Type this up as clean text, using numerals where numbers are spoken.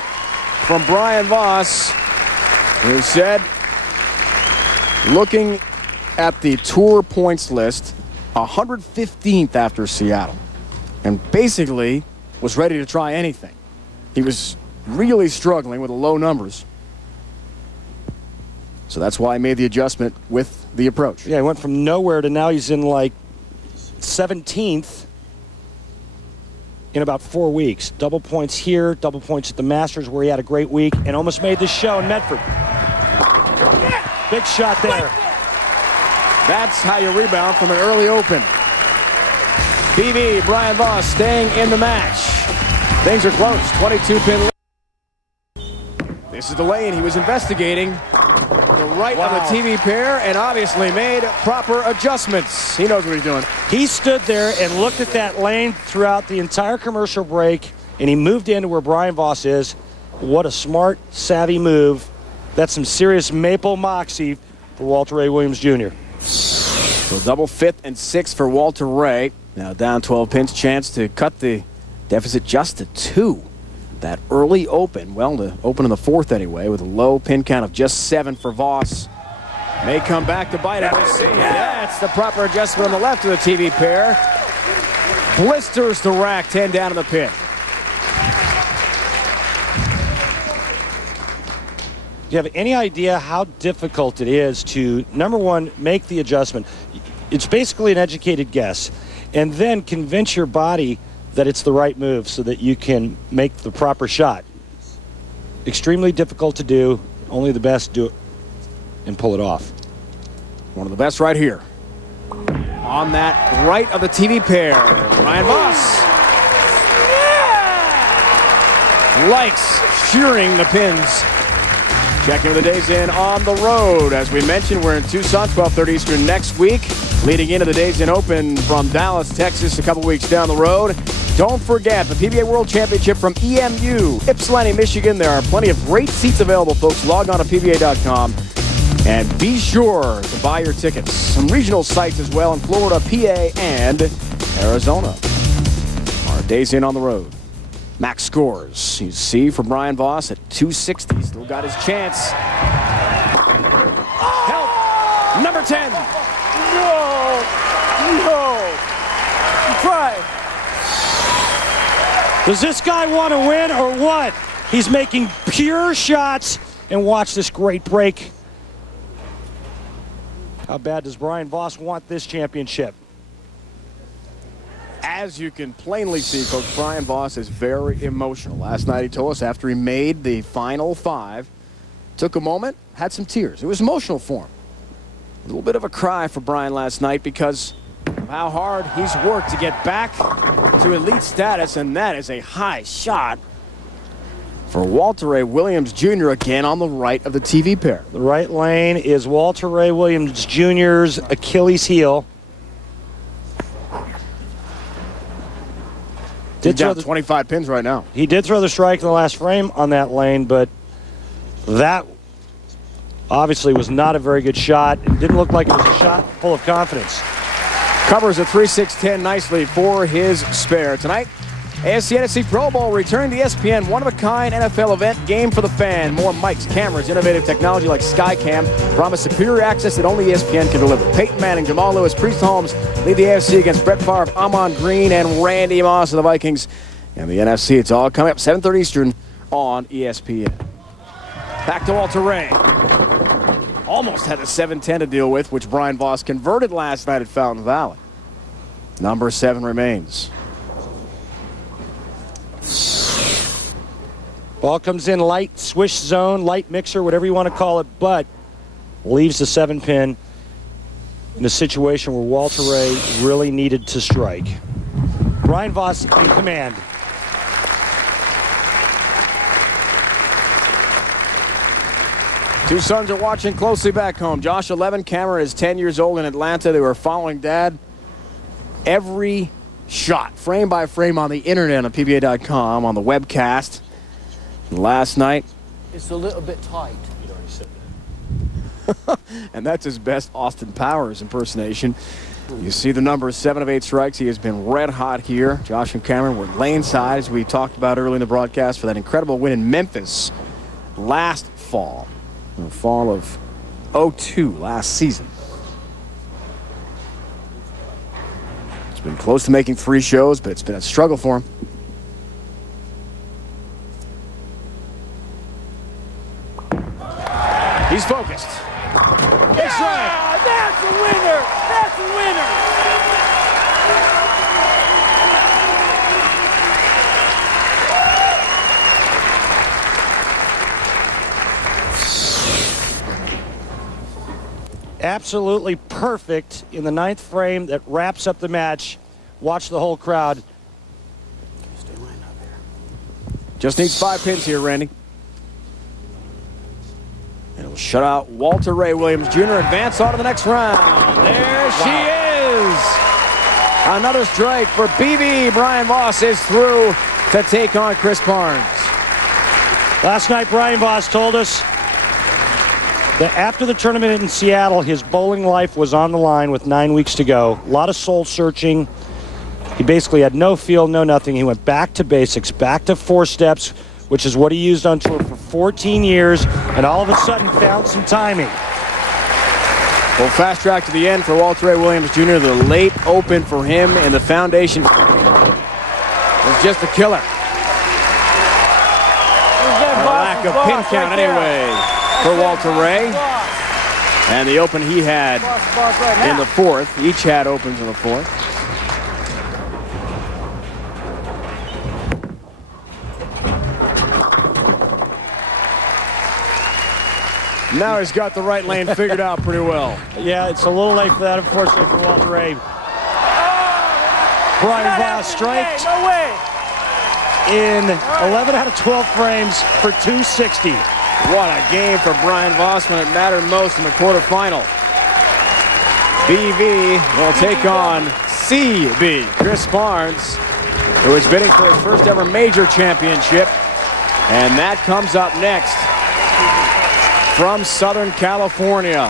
From Brian-Voss, who said, looking at the tour points list, 115th after Seattle, and basically was ready to try anything. He was really struggling with the low numbers. So that's why he made the adjustment with the approach. Yeah, he went from nowhere to now he's in like 17th in about 4 weeks. Double points here, double points at the Masters where he had a great week and almost made this show in Medford. Big shot there. That's how you rebound from an early open. PV, Brian-Voss staying in the match. Things are close, 22-pin lead. This is the lane he was investigating. The right of the TV pair, and obviously made proper adjustments. He knows what he's doing. He stood there and looked at that lane throughout the entire commercial break, and he moved into where Brian-Voss is. What a smart, savvy move. That's some serious maple moxie for Walter Ray Williams Jr. So double 5th and 6th for Walter Ray. Now down 12 pins, chance to cut the deficit just to 2. That early open, well, to open in the 4th anyway, with a low pin count of just 7 for Voss. May come back to bite it. We'll see. That's the proper adjustment on the left of the TV pair. Blisters the rack, 10 down in the pin. Do you have any idea how difficult it is to, number one, make the adjustment? It's basically an educated guess, and then convince your body that it's the right move so that you can make the proper shot. Extremely difficult to do. Only the best do it and pull it off. One of the best right here. On that right of the TV pair, Brian-Voss. Yeah! Likes shearing the pins. Checking the days in on the road. As we mentioned, we're in Tucson, 12:30 Eastern next week. Leading into the Days In Open from Dallas, Texas, a couple weeks down the road. Don't forget the PBA World Championship from EMU, Ypsilanti, Michigan. There are plenty of great seats available, folks. Log on to PBA.com and be sure to buy your tickets. Some regional sites as well in Florida, PA, and Arizona. Our Days In on the road. Max scores. You see for Brian-Voss at 260. Still got his chance. Help! Number 10. No! Try. Does this guy want to win or what? He's making pure shots, and watch this great break. How bad does Brian-Voss want this championship? As you can plainly see, Coach, Brian-Voss is very emotional. Last night he told us after he made the final 5, took a moment, had some tears. It was emotional for him. A little bit of a cry for Brian last night because of how hard he's worked to get back to elite status, and that is a high shot for Walter Ray Williams Jr. again on the right of the TV pair. The right lane is Walter Ray Williams Jr.'s Achilles heel. He's down 25 pins right now. He did throw the strike in the last frame on that lane, but that obviously was not a very good shot. It didn't look like it was a shot full of confidence. Covers a 3-6-10 nicely for his spare. Tonight, AFC NFC Pro Bowl returning to ESPN. One-of-a-kind NFL event, game for the fan. More mics, cameras, innovative technology like Skycam promise superior access that only ESPN can deliver. Peyton Manning, Jamal Lewis, Priest Holmes lead the AFC against Brett Favre, Amon Green, and Randy Moss of the Vikings. And the NFC, it's all coming up 7:30 Eastern on ESPN. Back to Walter Ray. Almost had a 7-10 to deal with, which Brian-Voss converted last night at Fountain Valley. Number 7 remains. Ball comes in light, swish zone, light mixer, whatever you want to call it, but leaves the 7-pin in a situation where Walter Ray really needed to strike. Brian-Voss in command. Two sons are watching closely back home. Josh, 11, Cameron is 10 years old in Atlanta. They were following Dad every shot, frame by frame on the internet on PBA.com, on the webcast. And last night, it's a little bit tight. and that's his best Austin Powers impersonation. You see the numbers, 7 of 8 strikes. He has been red hot here. Josh and Cameron were lane side, as we talked about early in the broadcast, for that incredible win in Memphis last fall. In the fall of 2002, last season. It's been close to making 3 shows, but it's been a struggle for him. He's focused. Big strike. That's a winner! That's a winner! Absolutely perfect in the 9th frame that wraps up the match. Watch the whole crowd. Stay lined up here. Just needs 5 pins here, Randy. And it'll shut out Walter Ray Williams Jr. Advance on to the next round. There she is. Another strike for BV. Brian-Voss is through to take on Chris Barnes. Last night, Brian-Voss told us that after the tournament in Seattle, his bowling life was on the line with 9 weeks to go. A lot of soul searching. He basically had no feel, no nothing. He went back to basics, back to 4 steps, which is what he used on tour for 14 years, and all of a sudden found some timing. Well, fast track to the end for Walter Ray Williams Jr. The late open for him in the foundation was just a killer. A lack of pin count anyway for Walter Ray. And the open he had in the 4th. Each had opens in the 4th. Now he's got the right lane figured out pretty well. Yeah, it's a little late for that, unfortunately, for Walter Ray. Brian-Voss striked in 11 out of 12 frames for 260. What a game for Brian-Voss when it mattered most in the quarterfinal. BV will take on CB, Chris Barnes, who is bidding for his first ever major championship. And that comes up next from Southern California.